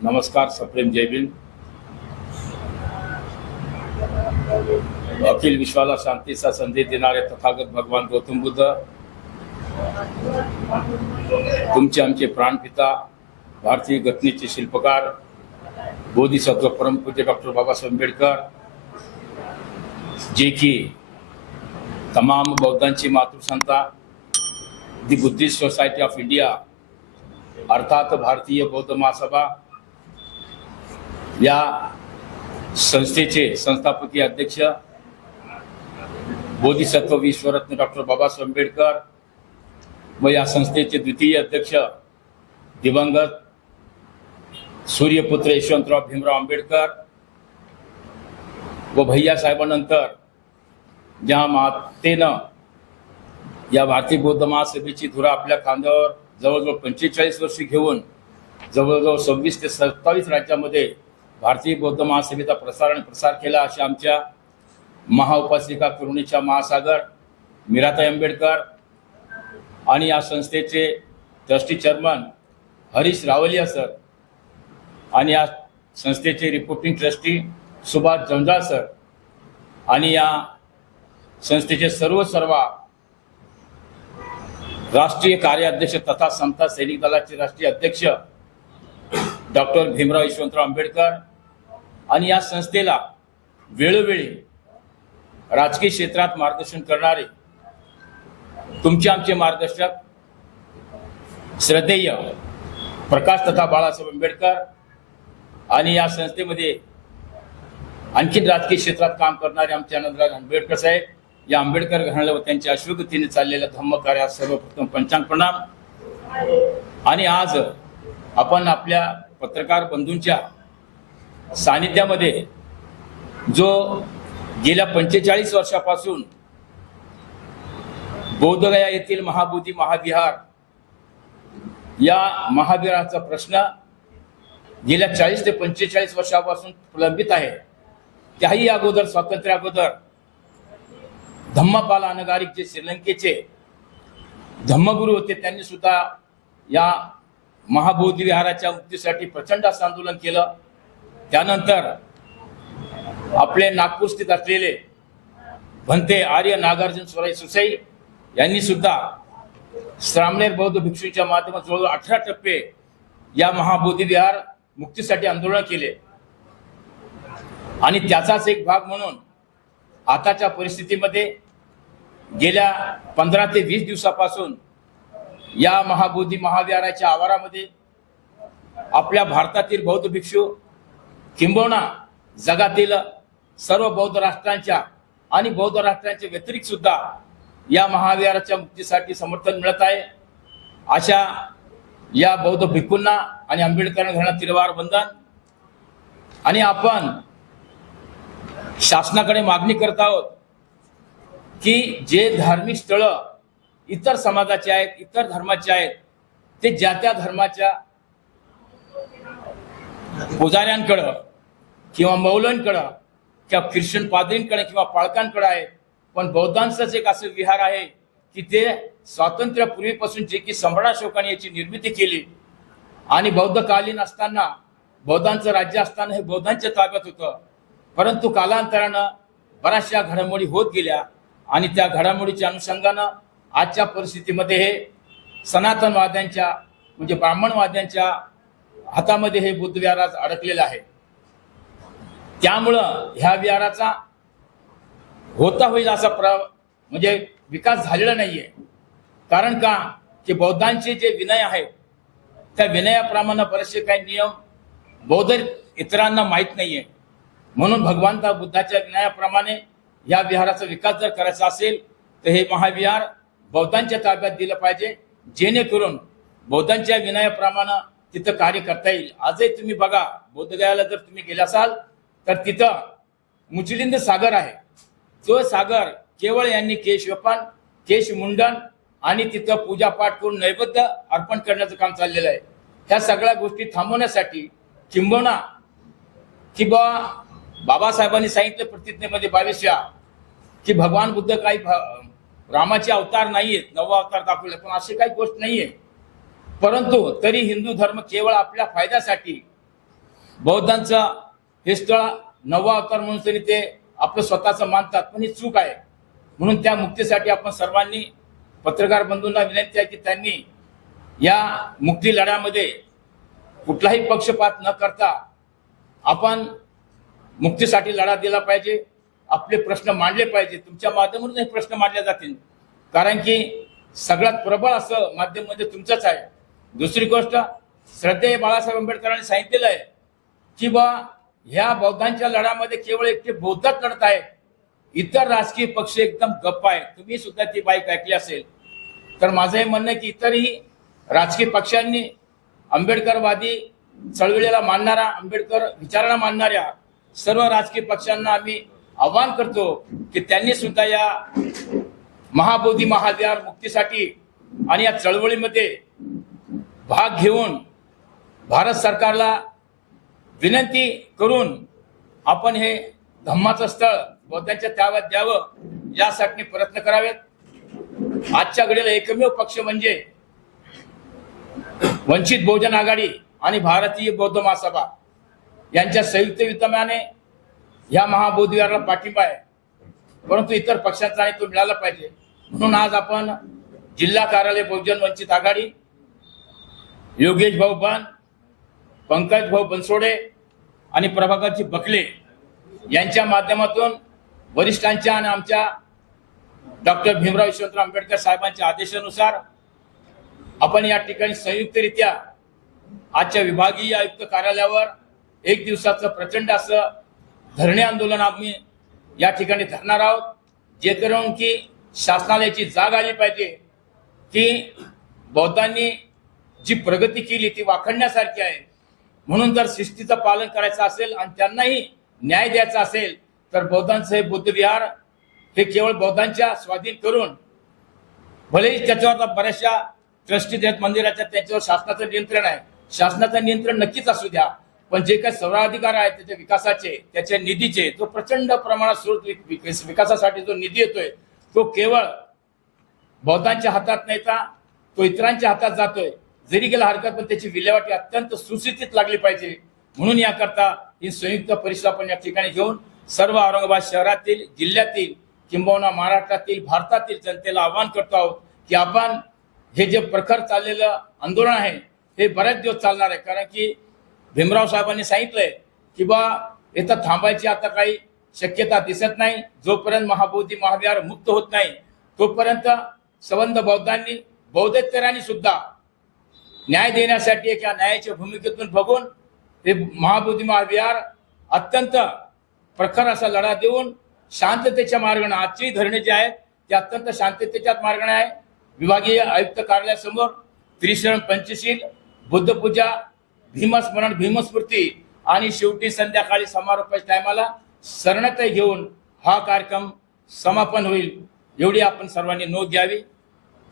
नमस्कार सप्रेम जयबीन अखिल विश्वाला शांतीचा संदेश देणारे तथागत भगवान गौतम बुद्ध तुमचे आमचे प्राणपिता भारतीय घटनेचे शिल्पकार बोधिसत्व परमपूज्य डॉक्टर बाबासाहेब आंबेडकर जे की तमाम बौद्धांची मातृसंता the Buddhist Society of India अर्थात भारतीय बौद्ध महासभा या संस्थेचे संस्थापकीय अध्यक्ष बोधिसत्व विश्वरत्न डॉक्टर बाबासाहेब आंबेडकर व या संस्थेचे द्वितीय अध्यक्ष दिवंगत सूर्यपुत्र यशवंतराव भीमराव आंबेडकर व भैया साहेबांनंतर ज्या मातेनं या भारतीय बौद्ध महासभेची धुरा आपल्या खांद्यावर जवळजवळ पंचेचाळीस वर्षी घेऊन जवळजवळ सव्वीस ते सत्तावीस राज्यामध्ये भारतीय बौद्ध महासभेचा प्रसार आणि प्रसार केला अशा आमच्या महाउपासिका कुरुणीच्या महासागर मीराताई आंबेडकर आणि या संस्थेचे trustee chairman Harish Rawalia sir आणि या संस्थेचे reporting trustee Subhash Janjal sir आणि या संस्थेचे सर्व सर्वा राष्ट्रीय कार्याध्यक्ष तथा संत सैनिक दलाचे राष्ट्रीय अध्यक्ष डॉक्टर भीमराव यशवंतराव आंबेडकर आणि या संस्थेला वेळोवेळी राजकीय क्षेत्रात मार्गदर्शन करणारे तुमचे आमचे मार्गदर्शक श्रद्धेय प्रकाश तथा बाळासाहेब आंबेडकर आणि या संस्थेमध्ये आणखी राजकीय क्षेत्रात काम करणारे आमचे आनंदराज आंबेडकर साहेब या आंबेडकर घराण्याला व त्यांच्या अश्वगतीने चाललेल्या धम्मकार्यात सर्वप्रथम पंचांग प्रणाम. आणि आज आपण आपल्या पत्रकार बंधूंच्या सानिध्यामध्ये जो गेल्या पंचेचाळीस वर्षापासून बौद्धगया येथील महाबोधी महाविहार या महाविहाराचा प्रश्न गेल्या चाळीस ते पंचेचाळीस वर्षापासून प्रलंबित आहे. त्याही अगोदर स्वातंत्र्या अगोदर धम्मपाल अनगारिक जे श्रीलंकेचे धम्मगुरू होते त्यांनी सुद्धा या महाबोधी विहाराच्या मुक्तीसाठी प्रचंड असं आंदोलन केलं. त्यानंतर आपले नागपूर स्थित असलेले भंते आर्य नागार्जुन स्वराय सुसाई यांनी सुद्धा श्रामणेर बौद्ध भिक्षूंच्या माध्यमातून जवळजवळ अठरा टप्पे या महाबोधी विहार मुक्तीसाठी आंदोलन केले. आणि त्याचाच एक भाग म्हणून आताच्या परिस्थितीमध्ये गेल्या पंधरा ते वीस दिवसापासून या महाबोधी महाविहाराच्या आवारामध्ये आपल्या भारतातील बौद्ध भिक्षू किंबहुना जगातील सर्व बौद्ध राष्ट्रांच्या आणि बौद्ध राष्ट्रांच्या व्यतिरिक्त सुद्धा या महाविहाराच्या मुक्तीसाठी समर्थन मिळत आहे. अशा या बौद्ध भिक्खूंना आणि आंबेडकरांना घराणा तिरवार बंधन आणि आपण शासनाकडे मागणी करत आहोत की जे धार्मिक स्थळं इतर समाजाचे आहेत इतर धर्माचे आहेत ते ज्या त्या धर्माच्या पुजाऱ्यांकडं किंवा मौलांकडं किंवा ख्रिश्चन पादरींकडे किंवा पाळकांकडे आहे. पण बौद्धांचंच एक असं विहार आहे की ते स्वातंत्र्यापूर्वीपासून जे की सम्राट अशोकाने याची निर्मिती केली. आणि बौद्धकालीन असताना बौद्धांचं राज्य असताना हे बौद्धांच्या ताब्यात होतं. परंतु कालांतरानं बऱ्याचशा घडामोडी होत गेल्या आणि त्या घडामोडीच्या अनुषंगानं आजच्या परिस्थितीमध्ये हे सनातनवाद्यांच्या म्हणजे ब्राह्मणवाद्यांच्या हातामध्ये हे बुद्ध विहार अडकलेलं आहे. त्यामुळं ह्या विहाराचा होता होईल असा प्र म्हणजे विकास झालेला नाहीये. कारण का? की बौद्धांचे जे विनय आहेत त्या विनयाप्रमाणे बरेचसे काही नियम बौद्ध इतरांना माहीत नाहीये. म्हणून भगवंता बुद्धाच्या विनयाप्रमाणे या विहाराचा विकास जर करायचा असेल तर हे महाविहार बौद्धांच्या ताब्यात दिलं पाहिजे. जेणेकरून बौद्धांच्या विनयाप्रमाणे तिथं कार्य करता येईल. आजही तुम्ही बघा बोधगयाला जर तुम्ही गेला असाल तर तिथं मुचलिंद सागर आहे. तो सागर केवळ यांनी केश वेपन केश मुंडन आणि तिथं पूजापाठ करून नैवेद्य अर्पण करण्याचं काम चाललेलं आहे. ह्या सगळ्या गोष्टी थांबवण्यासाठी किंबवना की बा बाबासाहेबांनी सांगितलं प्रतिज्ञेमध्ये बावीसच्या की भगवान बुद्ध काही भ- रामाचे अवतार नाहीयेत नवा अवतार दाखवले पण अशी काही गोष्ट नाहीये. परंतु तरी हिंदू धर्म केवळ आपल्या फायद्यासाठी बौद्धांचा हे स्थळ नवा अवतार म्हणून तरी ते आपलं स्वतःचं मानतात पण ही चूक आहे. म्हणून त्या मुक्तीसाठी आपण सर्वांनी पत्रकार बंधूंना विनंती आहे की त्यांनी या मुक्ती लढ्यामध्ये कुठलाही पक्षपात न करता आपण मुक्तीसाठी लढा दिला पाहिजे आपले प्रश्न मांडले पाहिजे. तुमच्या माध्यमातून हे प्रश्न मांडले जातील. कारण की सगळ्यात प्रबळ असं माध्यम म्हणजे तुमचंच आहे. दुसरी गोष्ट श्रद्धेय बाळासाहेब आंबेडकरांनी सांगितलेलं आहे की बा ह्या बौद्धांच्या लढ्यामध्ये केवळ एकटे बौद्धच लढत आहेत. इतर राजकीय पक्ष एकदम गप्प आहेत. तुम्ही सुद्धा ती बाईक ऐकली असेल. तर माझं हे म्हणणं आहे की इतरही राजकीय पक्षांनी आंबेडकरवादी चळवळीला मानणारा आंबेडकर विचारणा मानणाऱ्या सर्व राजकीय पक्षांना आम्ही आवाहन करतो की त्यांनी सुद्धा या महाबोधी महाविहार मुक्तीसाठी आणि या चळवळीमध्ये भाग घेऊन भारत सरकारला विनंती करून आपण हे धम्माचं स्थळ बौद्धांच्या ताब्यात द्यावं यासाठी प्रयत्न करावेत. आजच्या घडीला एकमेव पक्ष म्हणजे वंचित बहुजन आघाडी आणि भारतीय बौद्ध महासभा. यांच्या संयुक्त विद्यमाने या महाबोधविहाराला पाठिंबा आहे. परंतु इतर पक्षांचा आणि तो मिळाला पाहिजे. म्हणून आज आपण जिल्हा कार्यालय बहुजन वंचित आघाडी योगेश भाऊ बन पंकज भाऊ बनसोडे आणि प्रभाकरजी बकले यांच्या माध्यमातून वरिष्ठांच्या आणि आमच्या डॉक्टर भीमराव यशवंतराव आंबेडकर साहेबांच्या आदेशानुसार आपण या ठिकाणी संयुक्तरित्या आजच्या विभागीय आयुक्त कार्यालयावर एक दिवसाचं प्रचंड असं धरणे आंदोलन आम्ही या ठिकाणी धरणार आहोत जे करून की शासनाला याची जाग आली पाहिजे की बौद्धांनी जी प्रगती केली ती वाखडण्यासारखी आहे. म्हणून जर शिस्तीचं पालन करायचं असेल आणि त्यांनाही न्याय द्यायचा असेल तर बौद्धांचं हे बुद्ध विहार हे केवळ बौद्धांच्या स्वाधीन करून भलेही त्याच्यावर आता बऱ्याचशा ट्रस्टी देत मंदिराच्या त्याच्यावर शासनाचं नियंत्रण आहे. शासनाचं नियंत्रण नक्कीच असू द्या पण जे काही सर्वाधिकार आहेत त्याच्या विकासाचे त्याच्या निधीचे जो प्रचंड प्रमाणात स्रोत विकासासाठी जो निधी येतोय तो केवळ बौद्धांच्या हातात नाही तर तो इतरांच्या हातात जातोय. जरी गेला हरकत पण त्याची विल्हेवाटी अत्यंत सुस्थितीत लागली पाहिजे. म्हणून याकरता ही संयुक्त परिषद आपण या ठिकाणी घेऊन सर्व औरंगाबाद शहरातील जिल्ह्यातील किंबहुना महाराष्ट्रातील भारतातील जनतेला आवाहन करतो आहोत की आपण हे जे प्रखर चाललेलं आंदोलन आहे हे बऱ्याच दिवस चालणार आहे. कारण की भीमराव साहेबांनी सांगितलंय की बा इथं थांबायची आता काही शक्यता दिसत नाही. जोपर्यंत महाबोधी महाविहार मुक्त होत नाही तोपर्यंत संबंध बौद्धांनी बौद्धेतरांनी सुद्धा न्याय देण्यासाठी एका न्यायाच्या भूमिकेतून बघून हे महाबोधी महाविहार अत्यंत प्रखर असा लढा देऊन शांततेच्या मार्गाने आजची धरणे जे आहेत ते अत्यंत शांततेच्याच मार्गाने आहे. विभागीय आयुक्त कार्यालयासमोर त्रिशरण पंचशील बुद्धपूजा भीमस्मरण भीमस्मृती आणि शेवटी संध्याकाळी समारोपाच्या टायमाला शरणत घेऊन हा कार्यक्रम समापन होईल एवढी आपण सर्वांनी नोंद घ्यावी.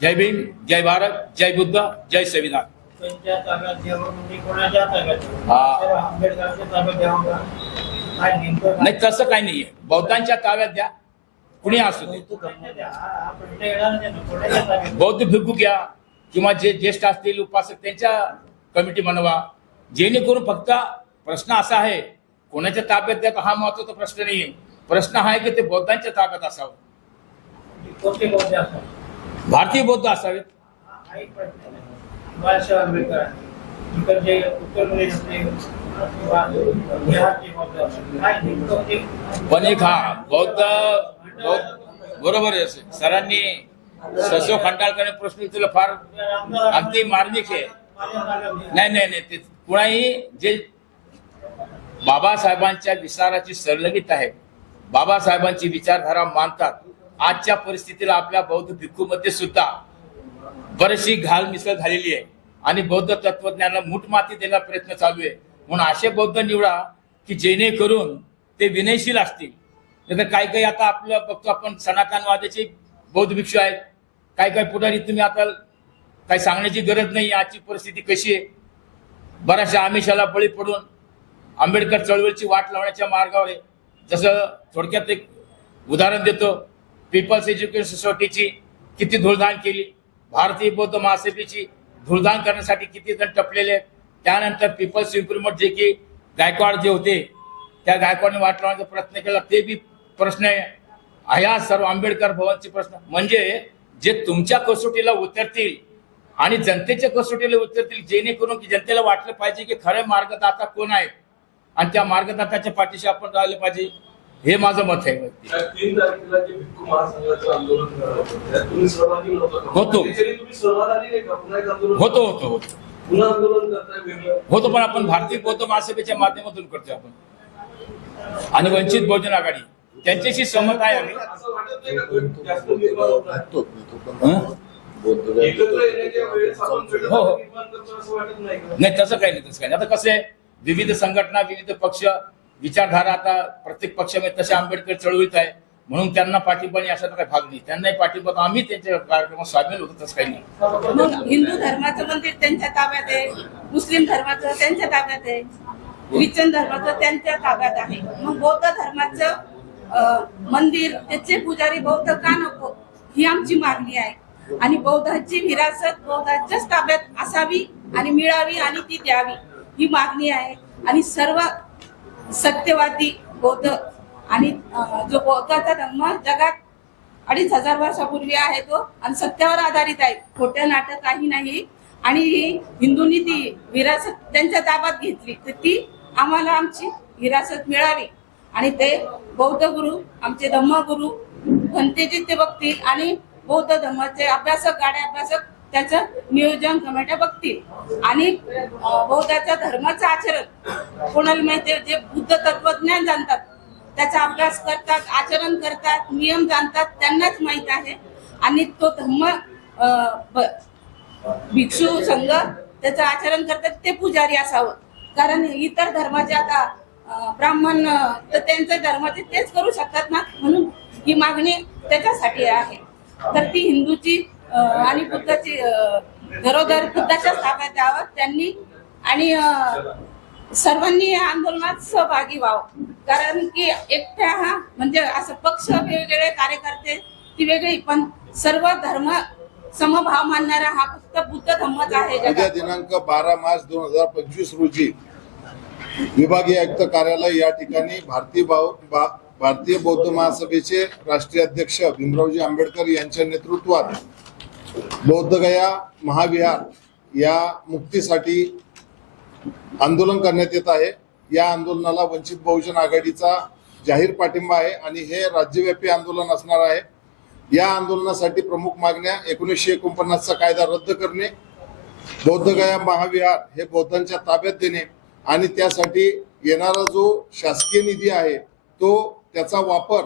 जय भीम जय भारत जय बुद्ध जय संविधान. त्यांच्या ताब्यात द्यावं म्हणजे कोणाच्या ताब्यात द्यावं? हा. तर आंबेडकरांच्या ताब्यात द्यावं का? काय नेमकं नाही तसं काही नाहीये. बौद्धांच्या ताब्यात द्या. कुणी असू दे. कोणाच्या द्या? हा हा प्रश्न येणार नाही ना. कोणाच्या ताब्यात बौद्ध भिक्खू घ्या. किंवा जे ज्येष्ठ असतील उपासक त्यांच्या कमिटी बनवा जेणेकरून फक्त प्रश्न असा आहे कोणाच्या ताब्यात द्या हा महत्त्वाचा प्रश्न नाहीये. प्रश्न हा आहे की ते बौद्धांच्या ताब्यात असावं. कोणते बौद्ध असतात भारतीय बौद्ध असावेत. हा हा एक प्रश्न आहे. बाळासाहेब आंबेडकर. इतर जे उत्तर प्रदेशचे पण एक हा बौद्ध बरोबर आहे असं. सरांनी ससो खंडाळकर प्रश्न तुला फार अगदी मार्मिक आहे. नाही नाही नाही ते कुणाही जे बाबासाहेबांच्या विचाराची सरलगित आहे बाबासाहेबांची विचारधारा मानतात आजच्या परिस्थितीला आपल्या बौद्ध भिक्खूमध्ये सुद्धा बरीचशी घाल मिसळ झालेली आहे. आणि बौद्ध तत्वज्ञानाला मूठमाती देण्याचा प्रयत्न चालू आहे. म्हणून असे बौद्ध निवडा की जेणेकरून ते विनयशील असतील. नाही तर काही काही आता आपलं बघतो आपण सनातनवादाचे बौद्ध भिक्षू आहेत. काही काही पुढारी तुम्ही आता काही सांगण्याची गरज नाही आजची परिस्थिती कशी आहे? बऱ्याचशा आमिषाला बळी पडून आंबेडकर चळवळीची वाट लावण्याच्या मार्गावर आहे. जसं थोडक्यात एक उदाहरण देतो. पीपल्स एज्युकेशन सोसायटीची किती धुळधाण केली. भारतीय बौद्ध महासभेची धुळधाण करण्यासाठी किती जण टपलेले आहेत. त्यानंतर पीपल्स इम्प्रुव्हमेंट जे की गायकवाड जे होते त्या गायकवाडने वाट लावण्याचा प्रयत्न केला. ते बी प्रश्न आहे. ह्या सर्व आंबेडकर भवनचे प्रश्न. म्हणजे जे तुमच्या कसोटीला उतरतील आणि जनतेच्या कसोटीला उतरतील जेणेकरून की जनतेला वाटलं पाहिजे की खरे मार्गदाता कोण आहे आणि त्या मार्गदाताच्या पाठीशी आपण राहिले पाहिजे. हे माझं मत आहे वैयक्तिक. त्या तीन तारखेला जे भिक्खू महासंघाचं आंदोलन करणार होतं, त्यात तुम्ही सहभागी नव्हता का? होतो. होतो होतो होतो पुन्हा आंदोलन करताय वेगळं होतो पण आपण भारतीय बौद्ध महासभेच्या माध्यमातून करतोय आपण आणि वंचित बहुजन आघाडी त्यांच्याशी सहमत आहे आम्ही? हं? हो, हो. नाही तसं काही नाही तसं काही नाही आता कसं आहे विविध संघटना विविध पक्ष विचारधारा आता प्रत्येक पक्षामध्ये तसे आंबेडकर चळवळीत आहे. म्हणून त्यांना पाठिंबा नाही असा तर काही भाग नाही त्यांनाही पाठिंबा तर आम्ही त्यांच्या कार्यक्रमात सामील होतो तसं काही नाही. मग हिंदू धर्माचं मंदिर त्यांच्या ताब्यात आहे? मुस्लिम धर्माचं त्यांच्या ताब्यात आहे? ख्रिश्चन धर्माचं त्यांच्या ताब्यात आहे? मग बौद्ध धर्माचं अं, मंदिर त्याचे पुजारी बौद्ध का नको? ही आमची मागणी आहे. आणि बौद्धाची विरासत बौद्धाच्याच ताब्यात असावी आणि मिळावी आणि ती द्यावी ही मागणी आहे. आणि सर्व सत्यवादी बौद्ध आणि जो बौद्धाचा धर्म जगात अडीच हजार वर्षापूर्वी आहे तो आणि सत्यावर आधारित आहे. खोटं नाटक काही नाही. आणि हिंदूंनी ती विरासत त्यांच्या ताब्यात घेतली. तर ती आम्हाला आमची विरासत मिळावी. आणि ते बौद्ध गुरु आमचे धम्मगुरु भंतेजी ते आणि बौद्ध धर्माचे अभ्यासक गाड्या अभ्यासक त्याचं नियोजन कमिट्या बघतील. आणि बौद्धाच्या धर्माचं आचरण. कोणाला माहिती आहे, जे बुद्ध तत्वज्ञान जाणतात त्याचा अभ्यास करतात आचरण करतात नियम जाणतात त्यांनाच माहीत आहे. आणि तो धम्म ब- भिक्षू संघ त्याचं आचरण करतात ते पुजारी असावं. कारण इतर धर्माचे आता ब्राह्मण तर त्यांच्या धर्माचे तेच करू शकतात ना? म्हणून ही मागणी त्याच्यासाठी आहे. तर ती हिंदूची आणि बुद्धाची घरोघर बुद्धाच्याच ताब्यात द्यावं त्यांनी आणि सर्वांनी या आंदोलनात सहभागी व्हावं. कारण की एकट्या हा म्हणजे असं पक्ष वेगवेगळे कार्यकर्ते ती वेगळी पण सर्व धर्म समभाव मानणारा हा फक्त बुद्ध धर्मच आहे दिनांक बारा मार्च दोन हजार पंचवीस रोजी विभागीय आयुक्त कार्यालय या ठिकाणी भारतीय भाव भारतीय बौद्ध महासभेचे राष्ट्रीय अध्यक्ष भीमरावजी आंबेडकर यांच्या नेतृत्वात बौद्धगया महाविहार या मुक्तीसाठी आंदोलन करण्यात येत आहे. या आंदोलनाला वंचित बहुजन आघाडीचा जाहीर पाठिंबा आहे आणि हे राज्यव्यापी आंदोलन असणार आहे. या आंदोलनासाठी प्रमुख मागण्या एकोणीसशे एकोणपन्नासचा कायदा रद्द करणे बौद्धगया महाविहार हे बौद्धांच्या ताब्यात देणे आणि त्यासाठी येणारा जो शासकीय निधी आहे तो त्याचा वापर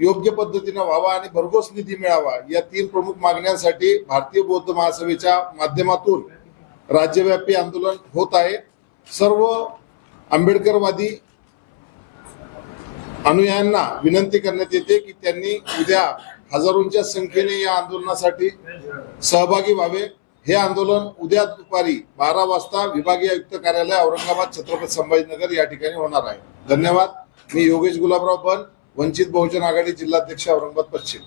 योग्य पद्धतीने व्हावा आणि भरघोस निधी मिळावा या तीन प्रमुख मागण्यांसाठी भारतीय बौद्ध महासभेच्या माध्यमातून राज्यव्यापी आंदोलन होत आहे. सर्व आंबेडकरवादी अनुयायांना विनंती करण्यात येते की त्यांनी उद्या हजारोंच्या संख्येने या आंदोलनासाठी सहभागी व्हावे. हे आंदोलन उद्या दुपारी बारा वाजता विभागीय आयुक्त कार्यालय औरंगाबाद छत्रपती संभाजीनगर या ठिकाणी होणार आहे. धन्यवाद. मी योगेश गुलाबराव बन वंचित बहुजन आघाडी जिल्हाध्यक्ष औरंगाबाद पश्चिम.